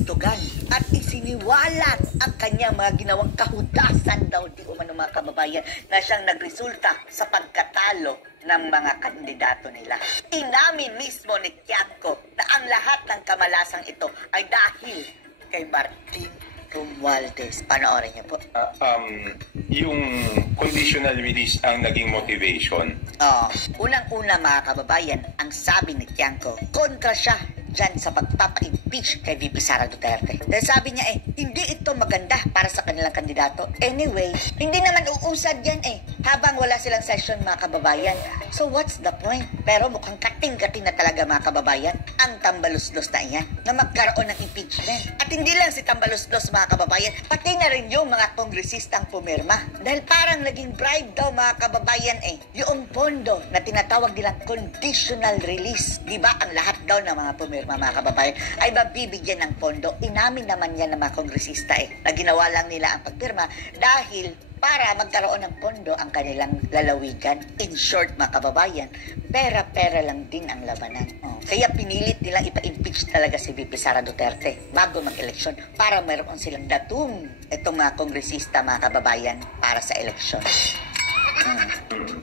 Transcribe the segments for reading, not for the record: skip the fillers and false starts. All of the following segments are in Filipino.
binugtugan at isiniwalat ang kanyang mga ginawang kahudasan daw di umano mga kababayan na siyang nagresulta sa pagkatalo ng mga kandidato nila. Inamin mismo ni Tiangco na ang lahat ng kamalasang ito ay dahil kay Martin Romualdez. Panoorin niyo po. Yung conditional release ang naging motivation. Unang-una mga kababayan, ang sabi ni Tiangco, kontra siya dyan sa pagpapa-impeach kay VP Sara Duterte. Dahil sabi niya hindi ito maganda para sa kanilang kandidato. Anyway, hindi naman uusad yan habang wala silang session mga kababayan. So what's the point? Pero mukhang kating-kating na talaga mga kababayan ang tambaluslos na iyan na magkaroon ng impeachment. At hindi lang si tambaluslos mga kababayan, pati na rin yung mga kongresistang pumirma. Dahil parang naging bribe daw mga kababayan yung pondo na tinatawag nilang conditional release. Diba ang lahat daw ng mga pumirma mga kababayan ay mabibigyan ng pondo. Inamin naman yan ng mga kongresista na ginawa lang nila ang pagpirma dahil para magkaroon ng pondo ang kanilang lalawigan. In short mga kababayan, pera-pera lang din ang labanan. Kaya pinilit nilang ipa-impeach talaga si VP Sara Duterte bago mag-eleksyon para mayroon silang datum itong mga kongresista mga kababayan para sa eleksyon.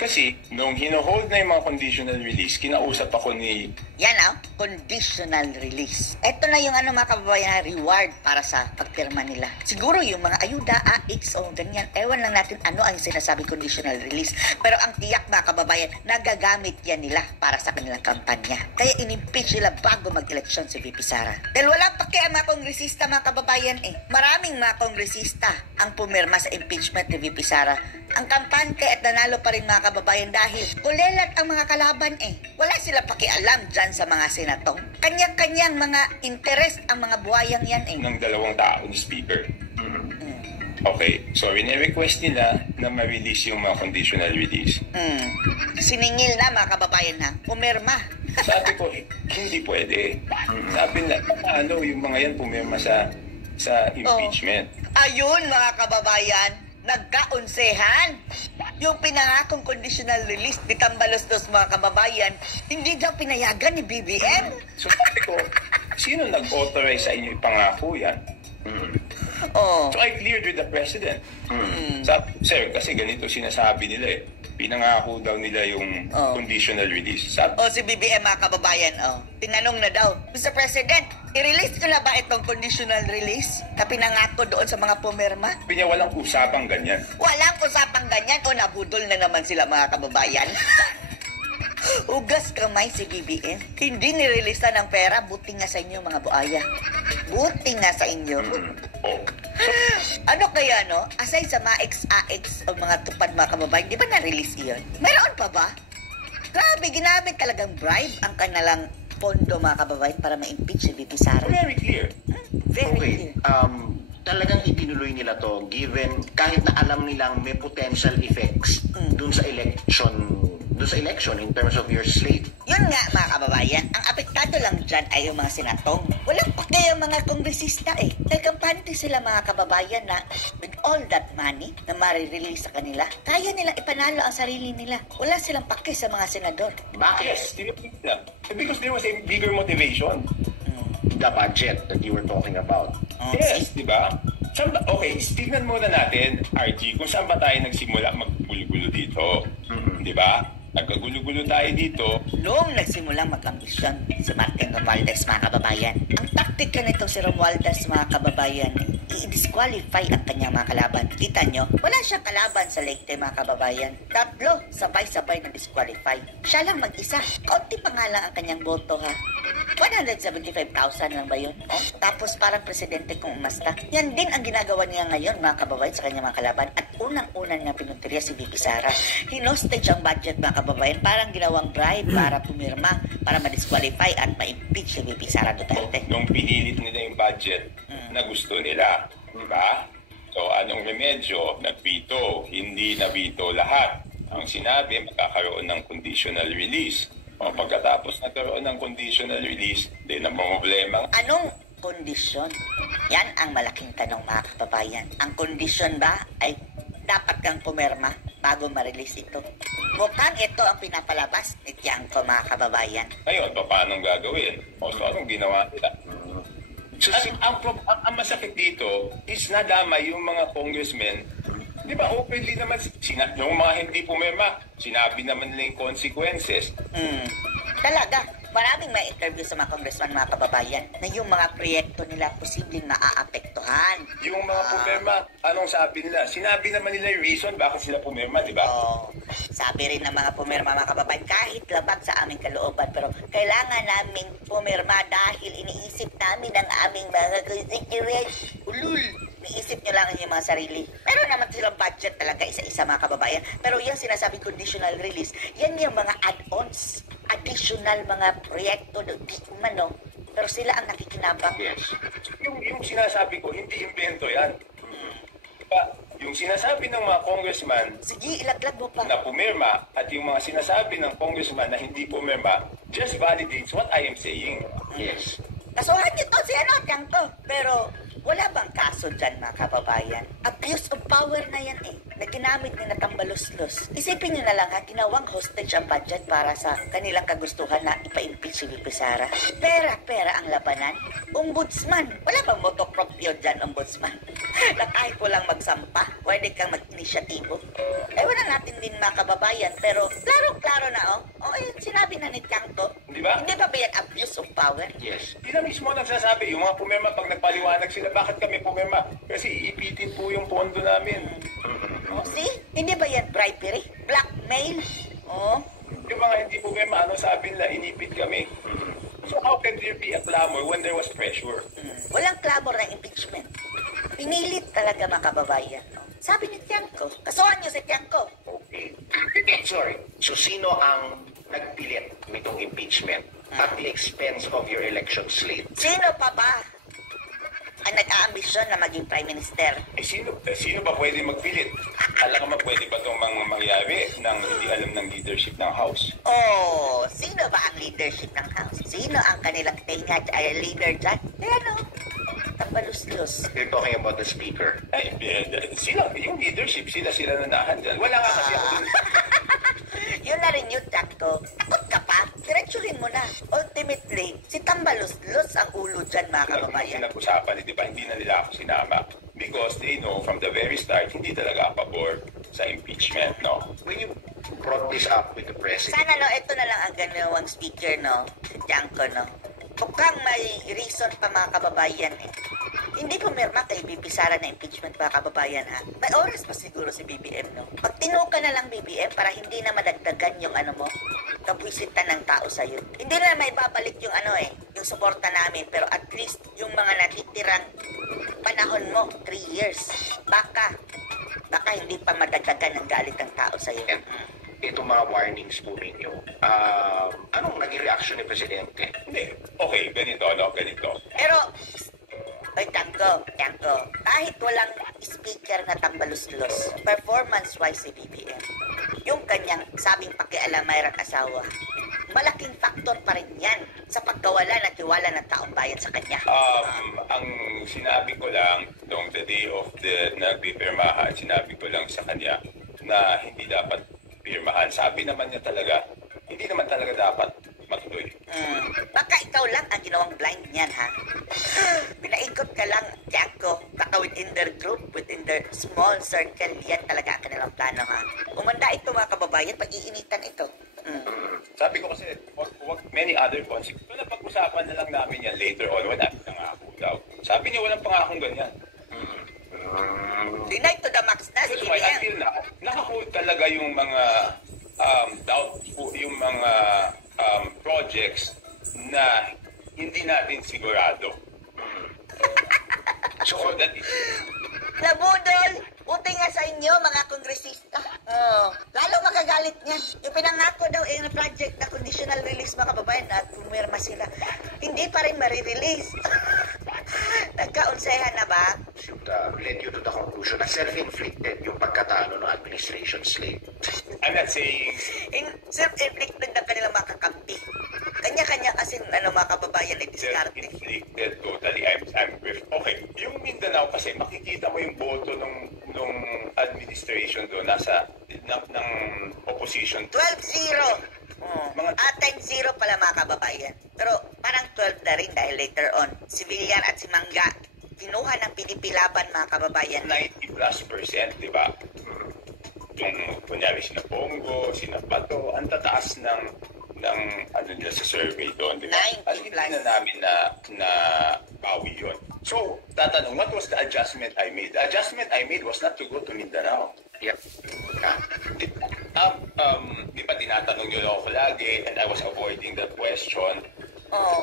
Kasi, nung hino-hold na yung mga conditional release, kinausap ako ni... Yan conditional release. Ito na yung mga kababayan na reward para sa pagpirma nila. Siguro yung mga ayuda, AX o ganyan. Ewan lang natin ano ang sinasabi conditional release. Pero ang tiyak mga kababayan, nagagamit yan nila para sa kanilang kampanya. Kaya in-impeach nila bago mag-eleksyon si VP Sara. Dahil wala pa kaya mga kongresista mga kababayan Maraming mga kongresista ang pumirma sa impeachment ni VP Sara. Ang kampante at nanalo pa rin mga kababayan dahil kulelat ang mga kalaban Wala sila pakialam dyan sa mga senatong. Kanya-kanyang mga interes ang mga buhayang yan ng dalawang tao ni Speaker. Okay, so ine-request nila na ma-release yung mga conditional release. Siningil na mga kababayan pumirma. Sabi ko, hindi pwede. Sabi na, yung mga yan pumirma sa impeachment. Ayun mga kababayan, nagkaunsehan. Yung pinangakong conditional release ni Tambaluslos mga kababayan, hindi daw pinayagan ni BBM. So sabi ko, sino nag-authorize sa inyo ipangako yan? So I cleared with the President. Sir, kasi ganito sinasabi nila pinangako daw nila yung conditional release. Si BBM mga kababayan, tinanong na daw, Mr. President, i-release ko na ba itong conditional release na pinangako doon sa mga pumirma? Walang usapang ganyan. Walang usapang ganyan o nabudol na naman sila mga kababayan. Ugas kamay si BBM. Hindi nirelisa ng pera, buti nga sa inyo mga buaya. Buti nga sa inyo. Ano kaya aside sa mga XAX o mga tupad mga kababayan, di ba na-release iyon? Mayroon pa ba? Grabe, ginamit talagang bribe ang kanilang pondo mga kababayan para ma-impeach si VP Sara. Very clear. Very clear. Talagang itinuloy nila to given kahit na alam nilang may potential effects dun sa election in terms of your slate. Yun nga mga kababayan, ang apektado lang dyan ay yung mga senatong. Walang pake yung mga kongresista Dahil kampante sila mga kababayan na with all that money na marirelease sa kanila, kaya nilang ipanalo ang sarili nila. Wala silang pake sa mga senador. Bakit? Yes, because there was a bigger motivation. The budget that you were talking about. Yes, di ba? Okay, tignan muna natin, RG, kung saan ba tayo nagsimula maggulo-gulo dito. Di ba? Nagkagulo-gulo tayo dito. Noong nagsimulang mag-ambisyon si Martin Romualdez mga kababayan, ang taktika nito si Romualdez mga kababayan, i-disqualify ang kanyang mga kalaban. Kita nyo, wala siyang kalaban sa Leyte mga kababayan. Tatlo, sabay-sabay na disqualify. Siya lang mag-isa. Kaunti pa nga lang ang kanyang boto 175,000 lang ba yun? Tapos parang presidente kung umasta. Yan din ang ginagawa niya ngayon mga kababayan sa kanyang mga kalaban. At unang-una niya pinuntirya si VP Sara. Hinostage ang budget mga kababayan, parang ginawang bribe para pumirma, para ma-disqualify at ma-impeach si VP Sara Duterte. Nung pinilit nila yung budget na gusto nila, di ba? So anong remedyo? Nag-veto. Hindi na-veto lahat. Ang sinabi, magkakaroon ng conditional release. O pagkatapos nagkaroon ng conditional release, din ang mga problema. Anong kondisyon? Yan ang malaking tanong mga kababayan. Ang kondisyon ba ay dapat kang pumirma bago ma-release ito? Mukhang ito ang pinapalabas ni Tiangco mga kababayan. Ngayon, paano gagawin? O so anong ginawa nila? Ang masakit dito is nadamay yung mga congressmen. Di ba, openly naman, yung mga hindi pumirma, sinabi naman nila yung consequences. Talaga, maraming may interview sa mga congressman, mga kababayan, na yung mga proyekto nila posibleng maaapektuhan. Yung mga pumirma, anong sabi nila? Sinabi naman nila yung reason bakit sila pumirma, di ba? Oh, sabi rin ng mga pumirma, mga kababayan, kahit labag sa aming kalooban, pero kailangan naming pumirma dahil iniisip namin ang aming mga constituents. Ulul! Iniisip nyo lang ang inyong mga sarili. Meron naman silang budget talaga, isa-isa, mga kababayan. Pero yung sinasabi conditional release, yan yung mga add-ons, additional mga proyekto, di umano. Pero sila ang nakikinabang. Yes. Yung sinasabi ko, hindi invento yan. Diba? Yung sinasabi ng mga congressman Sige, ilaglag mo pa. na pumirma at yung mga sinasabi ng congressman na hindi pumirma just validates what I am saying. Yes. Kasuhan nyo to si Tiangco. Pero wala bang kaso dyan, mga kababayan? Abuse of power na yan na ginamit ni Natambalos-los. Isipin nyo na lang ginawang hostage ang budget para sa kanilang kagustuhan na ipa-impeach si VP Sara. Pera-pera ang labanan. Ombudsman. Wala bang motopropyo dyan, ombudsman? Na kahit walang magsampa, pwede kang mag-inisyatibo. Wala natin din, mga kababayan, pero klaro-klaro na, sinabi na ni Tiangco. Di ba? Hindi ba ba yan abuse of power? Yes. Sila mismo nagsasabi, yung mga pumirma, pag nagpaliwanag sila, bakit kami pumirma? Kasi iipitin po yung pondo namin. See? Hindi ba yan bribery? Blackmail? Oh. Yung mga hindi pumirma, ano sabi nila, inipit kami. So how can there be a clamor when there was pressure? Walang clamor ng impeachment. Pinilit talaga, mga kababayan. Sabi ni Tiangco. Kasuhan niyo si Tiangco. Okay. Sorry. So, sino ang nagpilit nitong impeachment at the expense of your election slate? Sino pa ba ang nag-aambisyon na maging Prime Minister? Sino ba pwede magpilit? Alam ka pwede ba itong mangyari ng hindi alam ng leadership ng House? Oh, sino ba ang leadership ng House? Sino ang kanilang tingad ay leader dyan? Tambalos-los. You're talking about the speaker. Ay, sila, yung leadership, sila nanahan dyan. Wala nga kasi ako dun. Yun na rin yun, Tiangco. Takot ka pa? Diretsuhin mo na. Ultimately, si Tambalos-los ang ulo dyan, mga kababayan. Pinag-usapan, di ba? Hindi na nila ako sinama. Because they know from the very start, hindi talaga pabor sa impeachment, no? When you brought this up with the president, Sana, ito na lang ang ganawang speaker, si Tiangco, Mukhang may reason pa, mga kababayan, Hindi pumirma kay VP Sara na impeachment, mga kababayan, ha? May oras pa siguro si BBM, Pag tinuka na lang BBM para hindi na madagdagan yung kabuisitan ng tao sa'yo. Hindi na may babalik yung yung suporta namin, pero at least yung mga natitirang panahon mo, 3 years, baka hindi pa madagdagan ng galit ng tao sa'yo. and itong mga warnings po ninyo, anong naging reaction ni Presidente? Hindi. Okay, ganito. Pero, Tiangco, kahit walang speaker na Tambalos-los, performance-wise si BBM, yung kanyang sabing pakialam mayroong asawa, malaking faktor pa rin yan sa pagkawala ng tiwala ng taong bayan sa kanya. Ang sinabi ko lang noong the day of the nagpipirmahan, sinabi ko lang sa kanya na hindi dapat pirmahan. Sabi naman niya talaga, hindi naman talaga dapat matuloy. Baka ikaw lang ang ginawang blind niyan, ha? Pinaikot ka lang, Tiangco. Baka within their group, within their small circle, yan talaga ang kanilang plano, ha? Umanda ito, mga kababayan, pag-iinitan ito. Sabi ko kasi, wag many other consequences. So, napag-usapan na lang namin yan later on. Wala pangako daw. Sabi niya, walang pangakong ganyan. Deny to the max na, si That's why BBM. until now, nakahold talaga yung mga doubtful, yung mga projects na hindi natin sigurado. So that is... Labudol! Buti nga sa inyo, mga kongresista. Lalo magagalit niyan. Yung pinangako daw na project na conditional release, mga kababayan, na pumirma sila. Hindi pa rin marirelease. Nagkaunsehan na ba? Should led you to the conclusion na self-inflicted yung pagkatalo ng administration slate. I'm not saying... Self-inflicted na kanilang mga kakampi. Kanya-kanya kasi mga kababayan ay diskarte. Self-inflicted totally. Okay, yung Mindanao kasi makikita mo yung boto nung administration doon nasa ng opposition. 12-0. Mga- 10-0 pala, mga kababayan. Pero parang 12 na rin dahil later on, si Villar at si Mang ilaban, mga kababayan. 90+%, di ba? Yung kunyari sina Bongo, sina Bato, ang tataas ng ano nila sa survey doon, di ba? 90+. At hindi na namin na bawi yun. So, tatanong, what was the adjustment I made? The adjustment I made was not to go to Mindanao. Yep. Di ba tinatanong nyo ako lagi and I was avoiding that question. Oo.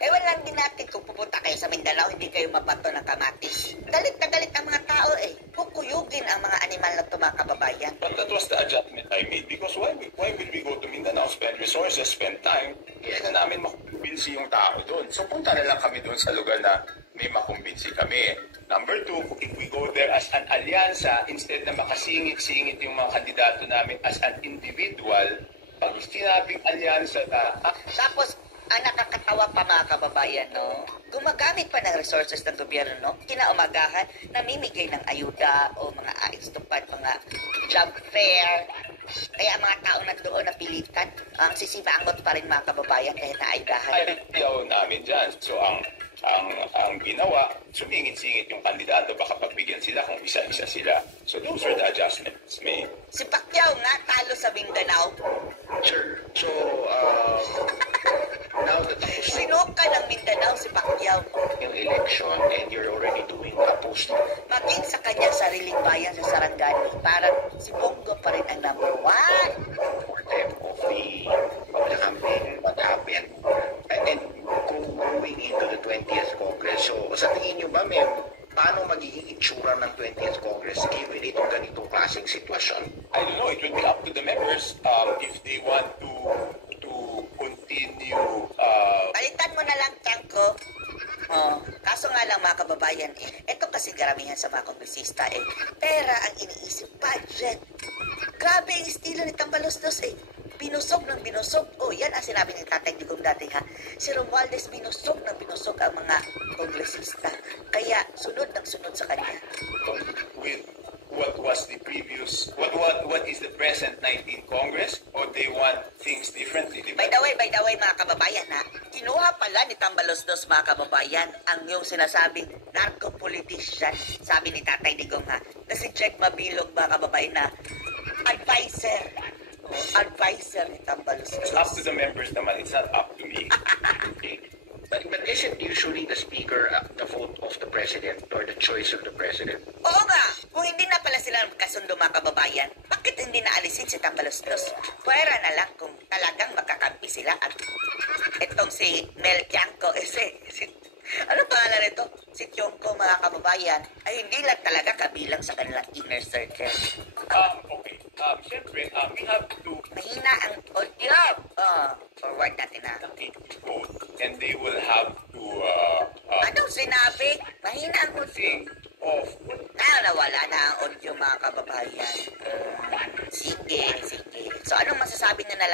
Walang din natin kung pupunta kayo sa Mindanao, hindi kayo mabato ng kamatis. Galit na galit ang mga tao eh. Kukuyugin ang mga animal na ito, mga kababayan. But that was the adjustment I made because why will we go to Mindanao, spend resources, spend time, hindi na namin makumbinsi yung tao doon. So punta na lang kami doon sa lugar na may makumbinsi kami. Number 2, if we go there as an alyansa, instead na makasingit-singit yung mga kandidato namin as an individual, pag sinabing alyansa na, Tapos, ang nakakatawa pa, mga kababayan, no? Gumagamit pa ng resources ng gobyerno, no? Kinaumagahan, namimigay ng ayuda o mga aistupad, mga job fair. Kaya ang mga tao nandoon na pilitan, ang sisibangot pa rin, mga kababayan, kahit naayudahan. ayaw namin dyan. So ang ginawa, sumingit-singit yung kandidato, baka pagbigyan sila kung isa-isa sila. So those are the adjustments made. Si Pacquiao nga, talo sa Mindanao. Sure. So, now that tapos na Sinuka ng Mindanao si Pacquiao. yung election and you're already doing a post Maging sa kanyang sariling bayan sa Sarangani, parang si Bongo pa rin ang number 1. for them of the campaign, what happened. And then, going into the 20th Congress, so sa tingin nyo ba, paano magiging itsura ng 20th Congress given itong ganitong klaseng sitwasyon? I don't know, it will be up to the members if they want to continue Balitan mo na lang, Tiangco. Kaso nga lang, mga kababayan, ito kasi karamihan sa mga kongresista, pera ang iniisip, budget. Grabe ang estilo ni Tambaloslos, binusog ng binusog. Yan ang sinabi ni Tatay Digong dati, ha. Si Romualdez binusog ng binusog ang mga kongresista. Kaya sunod ng sunod sa kanya. with what was the previous, what is the present 19th Congress, or they want things differently. By the way, mga kababayan, ha, kinuha pala ni Tambaloslos, mga kababayan, ang yung sinasabing narco-politician, sabi ni Tatay Digong, ha, na si Jack Mabilog, mga kababayan, na advisor ni Tambaloslos. It's up to the members naman, it's not up to me. Okay. But isn't usually the speaker the vote of the president or the choice of the president? Oo nga, kung hindi na pala sila magkasundo, mga kababayan, bakit hindi naalisin si Tambaloslos? Pwera na lang kung talagang magkakampi sila at itong si Mel Tiangco, ano pangalan nito? Si Tiangco, mga kababayan, ay hindi lang talaga kabilang sa kanilang inner circle. Okay. Siyempre, we have to Mahina ang audio. Forward natin, ha. vote, and they will have to Anong sinabi? Mahina ang audio. think of Nawala na ang audio, mga kababayan. Sige. So, anong masasabi niyo na lang?